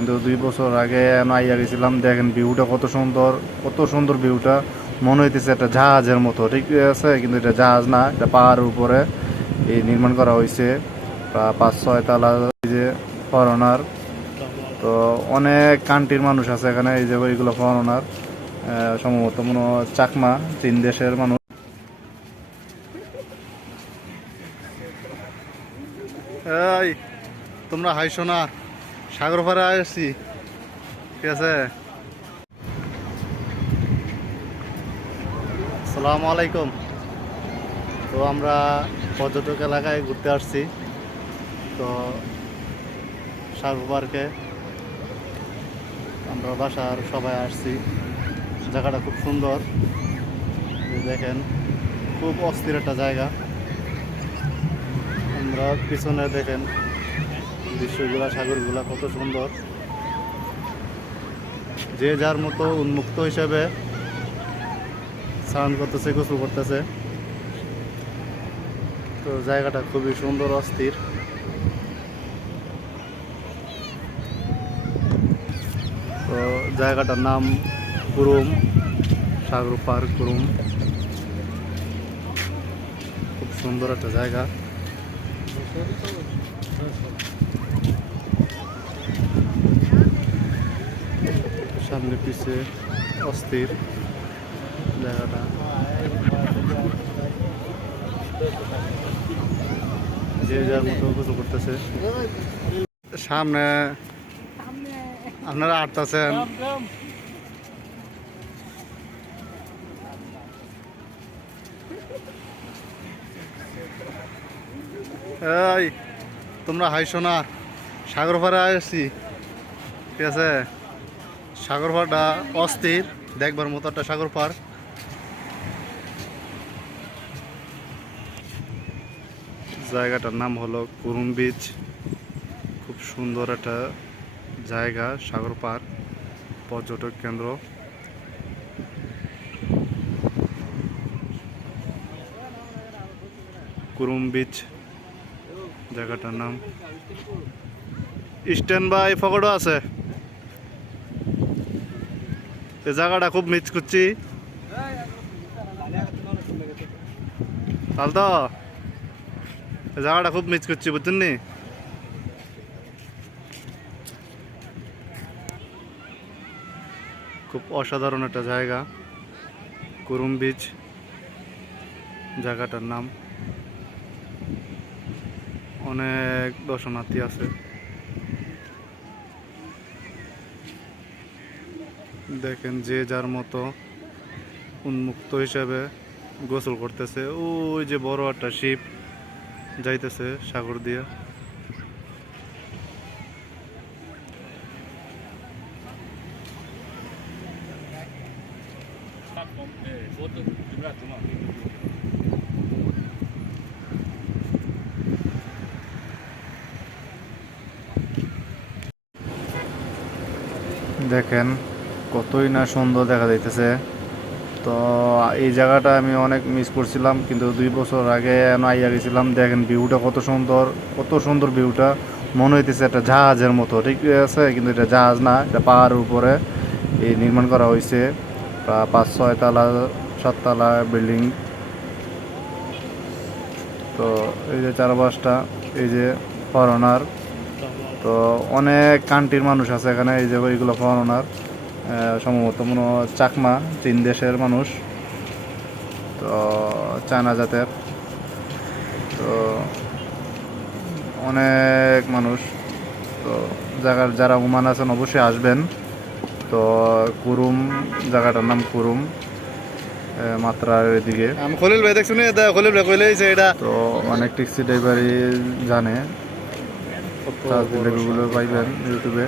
কিন্তু দুই বছর আগে আইয়া গেছিলাম, দেখেন ভিউটা কত সুন্দর কত সুন্দর ভিউটা। মনে হইতেছে একটা জাহাজের মতো, ঠিক আছে? কিন্তু এটা জাহাজ না, এটা পাহাড়ের উপরে। এই নির্মাণ করা হয়েছে প্রায় পাঁচ, ছয় তালা যে ফরেনার তো অনেক কান্ট্রির মানুষ আছে এখানে, এই যে ওইগুলো ফরেনার সম্ভবত মনে চাকমা, তিন দেশের মানুষ। তোমরা হাইছো না। সাগর পাড়ে আসছি। ঠিক আছে? আসসালামু আলাইকুম। তো আমরা পর্যটক এলাকায় ঘুরতে আসছি। তো সাগর পার্কে আমরা বাসার সবাই আসছি। জায়গাটা খুব সুন্দর। দেখেন, খুব অস্থির একটা জায়গা। আমরা পিছনে দেখেন দৃশ্যগুলা, সাগরগুলা কত সুন্দর। যে যার মতো উন্মুক্ত হিসাবে স্নান করতেছে, গোসল করতেছে। তো জায়গাটা খুবই সুন্দর, অস্থির। তো জায়গাটার নাম কুরুম, সাগর পার্ক কুরুম। খুব সুন্দর একটা জায়গা। সামনে পিছে অস্থির জায়গাটা। যে যার মতো গোসল করতেছে। সামনে আপনারা আটতেছেন এই, তোমরা হাইছো না। সাগর পাড়ে আসছি ঠিক আছে? সাগর অস্থির, দেখবার মতো একটা সাগর পাড়। জায়গাটার নাম হলো কুরুম বিচ। খুব সুন্দর একটা জায়গা, সাগর পার্ক পর্যটক কেন্দ্র। কুরুম বিচ, জায়গাটার নাম। স্ট্যান্ড বাই ফকটও আছে। জায়গাটা খুব মিস করছি তাহলে তো জায়গাটা খুব মিস করছি বুঝছেন নি? খুব অসাধারণ একটা জায়গা, কুরুম বিচ জায়গাটার নাম। অনেক দর্শনার্থী আছে। দেখেন যে যার মতো উন্মুক্ত হিসাবে গোসল করতেছে। ওই যে বড় একটা শিপ যাইতেছে সাগর দিয়ে। দেখেন কতই না সুন্দর দেখা যাইতেছে। তো এই জায়গাটা আমি অনেক মিস করছিলাম, কিন্তু দুই বছর আগে আইয়া গেছিলাম, দেখেন ভিউটা কত সুন্দর কত সুন্দর ভিউটা মনে হইতেছে একটা জাহাজের মতো, ঠিক আছে? কিন্তু এটা জাহাজ না, এটা পাহাড়ের উপরে এই নির্মাণ করা হয়েছে প্রায় পাঁচ, ছয় তালা সাততলা বিল্ডিং তো এই যে চারপাশটা, এই যে ফরেনার তো অনেক কান্ট্রির মানুষ আছে এখানে, এই যে ওইগুলো ফরেনার সম্ভবত মনে চাকমা তিন দেশের মানুষ তো চায়না জাতের। তো অনেক মানুষ তো জায়গার যারা উমান আছেন অবশ্যই আসবেন। তো কুরুম জায়গাটার নাম কুরুম মাত্রার এদিকে। আমি খলিল ভাই দেখছি খলিল ভাই কইলে এটা। তো অনেক ট্যাক্সি ড্রাইভারই জানে। পাইবেন ইউটিউবে।